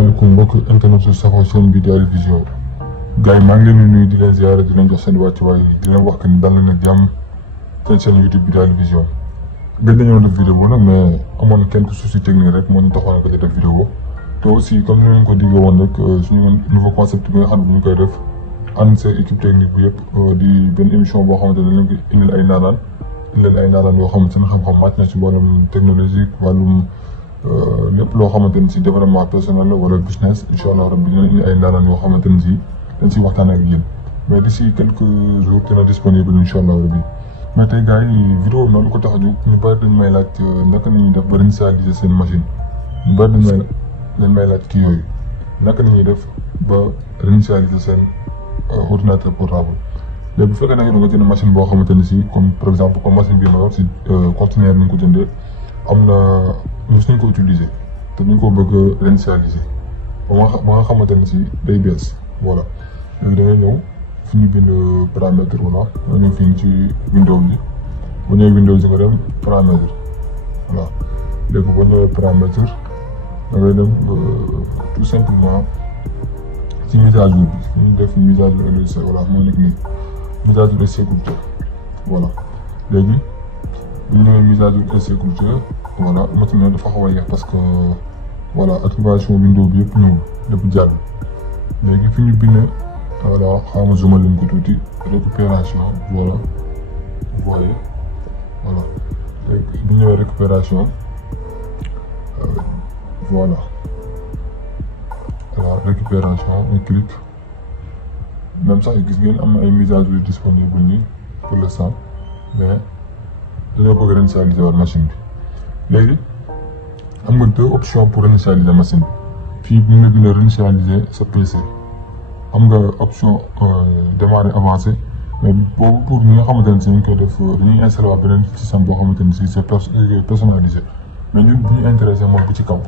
asalaamaaleykum mbokk internet su safoo chaîne bi di Ali Vision gars yi maa ngi leen di nuyu di leen ziyaara di leen jox seen wàccuwaay di leen wax que ni dal na jàmm seen chaîne YouTube bi di Ali Vision. gëj nañoo def vidéo nag mais amoon quelques soucis techniques rek moo ñu taxoon ko di def vidéo te aussi comme ni leen ko diggee woon rek suñu nouveau concept bi nga xam ne bu ñu koy def ànd sa équipe technique bi yëpp di benn émission boo xamante ne leen ko indil ay naanaan yoo xamante ne xam-xam màcc na si wàllum technologie wàllum lépp loo xamante ne si développement personnel la wala business incha allah rabbi dina indi ay ndaanaan yoo xamante ne si dañ siy waxtaan ak yéen mais d'ici quelques jours dina disponible incha allah rabbi mais tey gars yi vidéo bi noonu lu ko tax a jóg ñu bëri dañ may laaj naka nañuy def ba réinitialiser seen machine ñu bëri dañ may laaj kii yooyu naka nañuy def ba réinitialiser seen ordinateur portable léegi bu fekkee da nga jënd machine boo xamante ne si comme par exemple comme machine bii ma yor si conteneur ni nga ko jëndee am na mos nañ ko utiliser te duñ ko bëgg a réinitialiser ba nga xamante ne si day bees voilà léegi da ngay ñëw fi ñu bind paramètre voilà nga ñëw fii ci Windows bi bu ñëwee Windows nga dem paramètre voilà léegi boo ñëwee paramètre da ngay dem tout simplement ci mise à jour bi fi ñu def mise à jour voilà moo nekk nii mise à jour et sécurité voilà léegi bu ñu ñëwee mise à jour et sécurité voilà machine dafa xaw a yéex parce que voilà activation Windows bi yëpp ñëw lépp jàll léegi fi ñu bind voilà xaaral ma zoomé leen ko tuuti récupération voilà vous voyez voilà léegi bu ñëwee récupération voilà récupération on clique même sax gis ngeen am na ay mise à jour disponible nii pour l'instant mais dañoo bëgg réinitialiser war machine bi. léegi am nga deux options pour réinitialiser machine bi fii bu ñu la bindee réinitialiser sa PC am nga option démarrer avancé mais boobu pour ñi nga xamante ne si ñu koy def dañuy installé waa beneen système boo xamante ne si c'est personnalisé mais ñun bu ñu intéressé moom bu ci kaw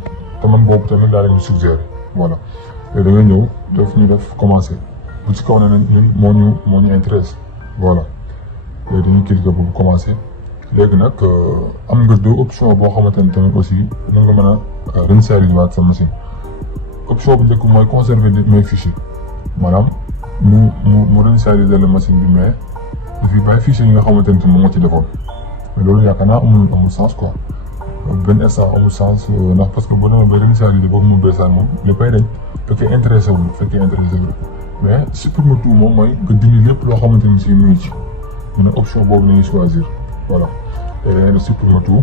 te man boobu tamit daal la ñu suggéré voilà léegi da nga ñëw def commencé bu ci kaw ne ñun moo ñu intéressé voilà léegi dañuy cliquer boobu commencé. léegi nag am nga deux options boo xamante ne tamit aussi mën nga mën a réinitialiser waat sa machine option bu njëkk mooy conserver mes fichiers maanaam mu réinitialiser la machine bi mais dafay bàyyi fichiers yi nga xamante ne moom moo ci defoon mais loolu yaakaar naa amul sens quoi benn instant amul sens ndax parce que boo demee ba réinitialiser boobu mu beesaan moom léppay dañ fekkee intéressé wul mais supprimer tout moom mooy nga dindi lépp loo xamante ne si mu ngi ci ñu ne option boobu la ñuy choisir voilà. et da ngay def supprimer tout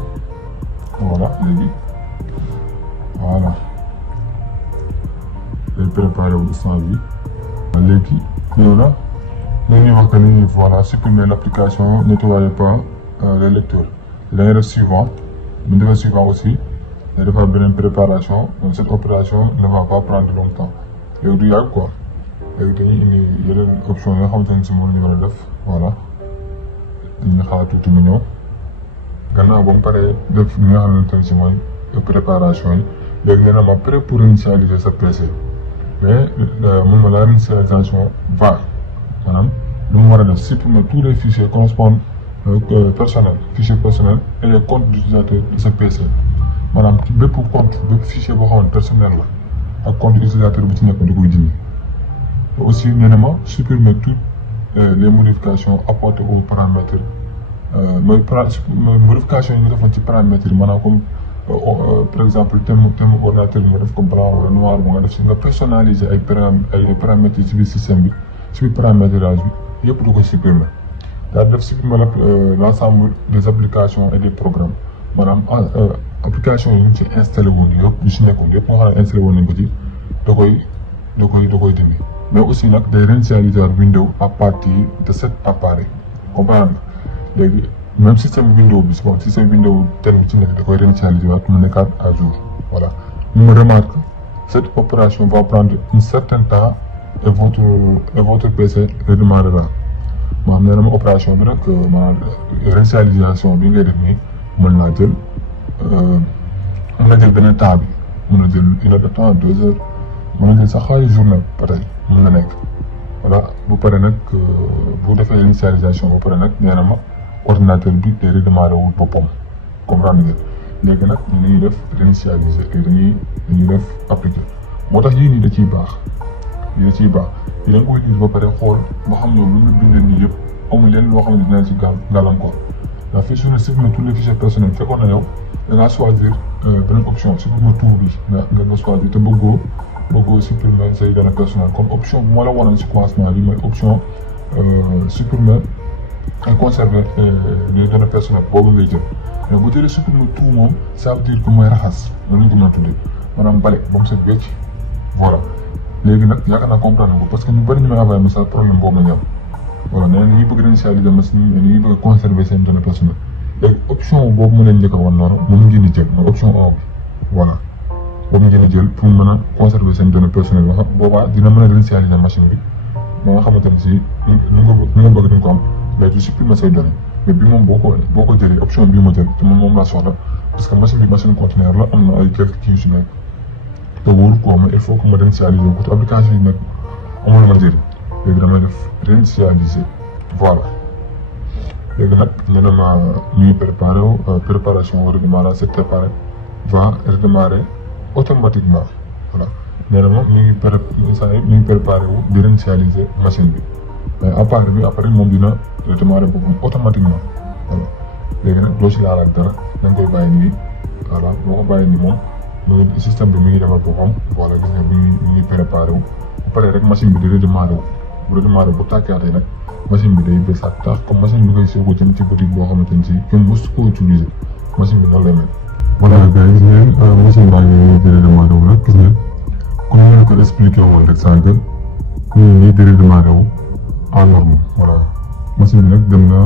voilà léegi voilà day préparé wu instant bi léegi ñëw na ñuy wax que ni voilà supprimer l'application nettoyez pas les lecteurs da ngay def suivant bu ñu defee suivant aussi day defar beneen préparation donc cette opération ne va pas prendre longtemps léegi du yàgg quoi léegi dañuy indi yeneen option yi nga xamante ne si moom la ñu war a def voilà dañuy xaar tuuti mu ñëw. gannaaw ba mu paree def li nga xamante ne si mooy préparation yi léegi nee na ma prêt pour réinitialiser sa PC mais mun ma la réinitialisation va maanaam lu mu war a def supprimer tous les fichiers correspondants fichier personnel et les comptes d'utilisateur de sa PC maanaam ci bépp fichier boo xamante personnel la ak compte utilisateur bi ci nekk da koy dindi aussi nee na ma supprimer toutes les modifications apportées aux paramètres mooy modification yi nga defoon ci paramètres yi maanaam comme par exemple thème ordinateur bi nga def ko blanc wala noir bu nga def si nga personnaliser ay paramètres yi ci biir système bi ci biir paramétrage bi yëpp du ko supprimer daal def supprimer l'ensemble des applications et des programmes maanaam application yi ñu ci installé woon yëpp yu si nekkoon yëpp nga xam ne installé woon nañ ko ci da koy dindi mais aussi nag day réinitialiser Windows à partir de cet appareil comprendre léegi même système Windows bi bon système Windows 10 bi ci nekk da koy réinitialiser waat mu nekkaat à jour voilà ñu me remarque cette opération va prendre un certain temps et votre PC redémarrera maanaam nee na ma opération bi rek maanaam réinitialisation bi ngay def nii mën naa jël beneen temps bi mën na jël 1 heure de temps 2 heures mën na jël sax xaalis journée ba tey mën na nekk voilà bu pare nag bu defee réinitialisation ba pare nag nee na ma ordinateur bi day redémarrer wul boppam comprendre nga léegi nag ñu ngi def réinitialiser et dañuy def appliquer moo tax yii nii da ciy baax yi da nga koy lire ba pare xool ba xam yow lu ñu bindee nii yëpp amul leen loo xam ne dina ci gàllankoor ndax fii su ne supprimer tous les fichiers personnels fekkoon na yow da ngaa choisir beneen option supprimer tout bi nga choisir te bëggoo supprimer say données personnelles comme option bi moo la wanoon ci commencement bi mooy option supprimer et conserver les données personnelles boobu ngay jël mais bu jëlee supprimer tout moom ça veut dire que mooy raxas loolu lañ ko mën a tuddee maanaam bale ba mu set wecc voilà léegi nag yaakaar naa comprendre ko parce que ñu bëri ñu may envoyé message problème boobu la ñu am voilà nee na ñuy bëgg réinitialiser machine yi ñuy bëgg a conserver seen données personnelles léegi option boobu mu leen njëkk a wan noonu moom ngeen di jël mooy option 1 bi voilà boobu ngeen di jël pour mën a conserver seen données personnelles wax boobaa dina mën a réinitialiser machine bi ba nga xamante ne si lu nga bëgg duñ ko am mais du supprimer say données mais bi moom boo ko jëlee option bii ma jël te moom laa soxla parce que machine bi machine conteneur la am na ay quelques kii yu si nekk te wóoru ko mais il faut que ma réinitialiser ko te application yi nag amul ma njëriñ léegi damay def réinitialiser voilà léegi nag ñu ne ma ñuy préparé préparation redémarrage c'est préparé va redémarrer automatiquement voilà nee na moom ñu ngi préparé wu di réinitialiser machine bi mais appareil bi après moom dina redémarrer boppam automatiquement voilà léegi nag doo si laal ak dara da nga koy bàyyi nii voilà boo ko bàyyi nii moom système bi mi ngi defar boppam voilà gis nga mi ngi préparé wu ba pare rek machine bi di redémarrer wu bu redémarrer bu tàkkaatee nag machine bi day beesaat tax comme machine bi koy soog a jëm ci boutique boo xamante ni si kenn mësu ko utiliser machine bi noonu lay mel. voilà gars yi gis ngeen machine baa ngi di redémarrer wu nag gis ngeen comme ni ma ko expliqué woon rek sànq ñu ngi nii di redémarrer wu en norme voilà machine bi nag dem na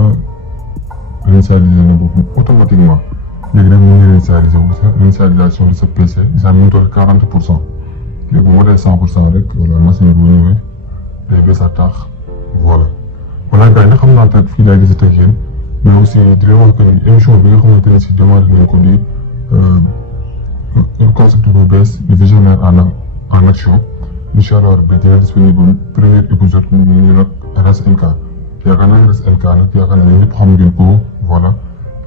réinitialiser na boppam automatiquement léegi nag mu ngi réinitialiser wu sa réinitialisation de sa PC ça mu toll 40% léegi bu matee 100% rek voilà machine bi bu ñëwee day beesaat tax voilà. voilà gars yi nag xam naa tey fii laay gis ak yéen mais aussi di leen wax que ni émission bi nga xamante ne si démarré nañ ko di concept bu bees di visionnaire en action incha allah rabbi dina disponible premier épisode ñu nag RSNK yaakaar naa RSNK nag yaakaar naa ne ñëpp xam ngeen ko voilà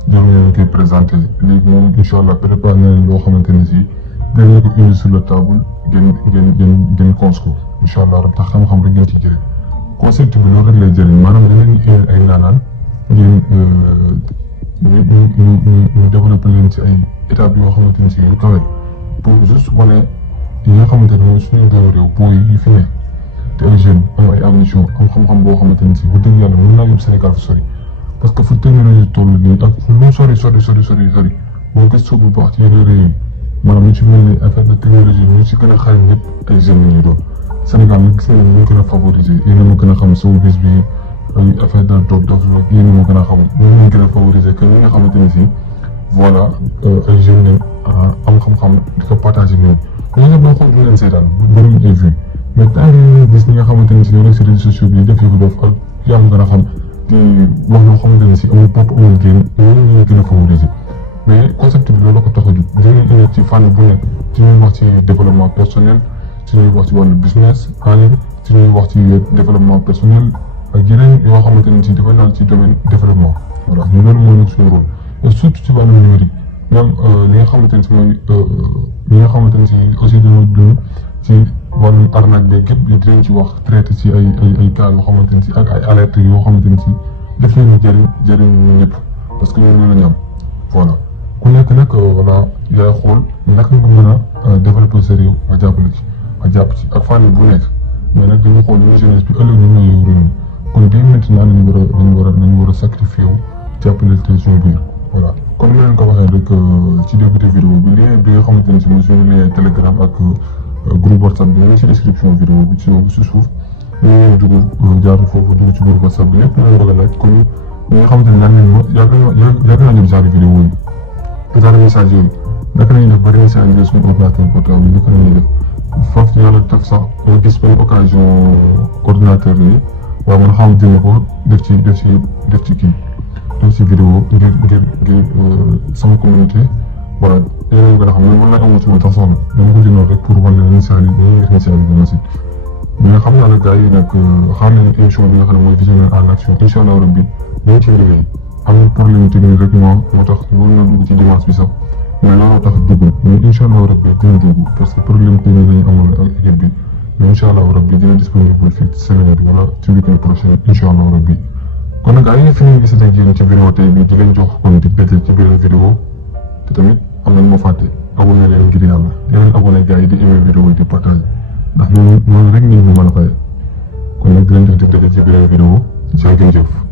ñoom ñoo koy présenté léegi moom incha allah préparé nañ loo xamante ne si dinañ ko indi sur la table ngeen cons ko incha allah rabbi tax xam-xam rek ngeen ci jëriñ. concept bi loolu rek lay jëriñ maanaam dinañ indi ay naanaan ngeen ñu développé leen ci ay étapes yoo xamante ni si yu kawe pour juste wane yi nga xamante ne mooy suñu réew booy yi fi ne te ay jeunes am ay ambition am xam-xam boo xamante ni si bu dëgg yàlla mën naa yóbbu Sénégal fu sori parce que fu technologie toll nii ak fu mu sori boo gëstoo bu baax ci yeneen réew yi maanaam ñu ci mel ni affaire de technologie ñu ci gën a xarañ ñëpp ay jeunes ñuy doon. Sénégal nag gis nañ ñu gën a favoriser yéen a ma gën a xam showbiz bi ay affaire de dof yéen a ma gën a xam ñoom ñu gën a favoriser que ñi nga xamante ne si voilà ay jeunes lañ am xam-xam di ko partager ñoom ñooñu ñëpp boo xool du leen seetaan bëriwuñ ay vues mais temps yii gis ñi nga xamante ne si ñoo nekk si réseaux sociaux bi def yëfu dof ak yaa ma gën a xam di wax loo xamante ne si amul bopp amul génn ñooñu ñu gën a favoriser mais concept bi loolu la ko tax a jóg dinañ indi ci fànn bu nekk ci ñuy wax ci développement personnel. ci ñuy wax ci wàllu business en ligne ci ñuy wax ci développement personnel ak yeneen yoo xamante ne si dafa naan ci domaine développement voilà ñu loolu mooy nag suñu rôle et surtout ci wàllu numérique même li nga xamante ne si mooy li nga xamante ne si aussi dañoo dund ci wàllum arnaque beeg gépp dinañ ci wax traité ci ay cas yoo xamante ne si ak ay alertes yoo xamante ne si daf leen di jëriñ ñu ñëpp parce que ñoom la ñu am voilà ku nekk nag voilà yaay xool naka nga mën a développer sa réew nga jàppale ci. nga jàpp ci ak fànn bu nekk mais nag dañu xool ñu jeunesse bi ëllëg ñu ñooy réew mi kon dès maintenant nañu war a sacrifié wu jàppale te suñu biir voilà comme ni leen ko waxee rek ci début de vidéo bi lien bi nga xamante ne si mooy suñu lien Telegram ak groupe WhatsApp bi ñu ci description vidéo bi ci suuf ñu ngi dugg jaar foofu dugg ci groupe WhatsApp bi lépp nañ bëgg a laaj comme ñi nga xamante ne daan nañ ma yàgg naa jëm genre vidéo yi genre message yooyu naka la ñuy def ba réinitialiser suñu ordinateur portable bi naka la ñuy def foofu yàlla def sax ma gis benn occasion ordinateur yi waaw man xam jënd ko def ci vidéo ngir sama communauté voilà yéen gën a xam ne man lay amoo ci moom tax soxla dama ko jëndoon rek pour wane réinitialiser machine mais xam naa ne gars yi nag xaar nañu émission bi nga xam ne mooy visionnaire en action incha allah rabbi dañ ci liggéey am na problème technique rek moo tax mën na dugg ci dimanche bi sax mais looloo tax dugg mais incha allah rabbi dina dugg parce que problème technique lañu amoon ak équipe bi mais incha allah rabbi dina disponible fii ci semaine bi wala ci weekend prochain incha allah rabbi kon nag gars yi nga fi ngeen gisee ak yéen ci vidéo tey bi di leen jox kon di daje ci beneen vidéo te tamit am nañ ma fàtte abonné leen ngir yàlla di leen abonné gars yi di aimé vidéo yi di partage ndax loolu rek ngeen ñu mën a fay kon nag di leen jox di daje ci beneen vidéo jaa ngeen jëf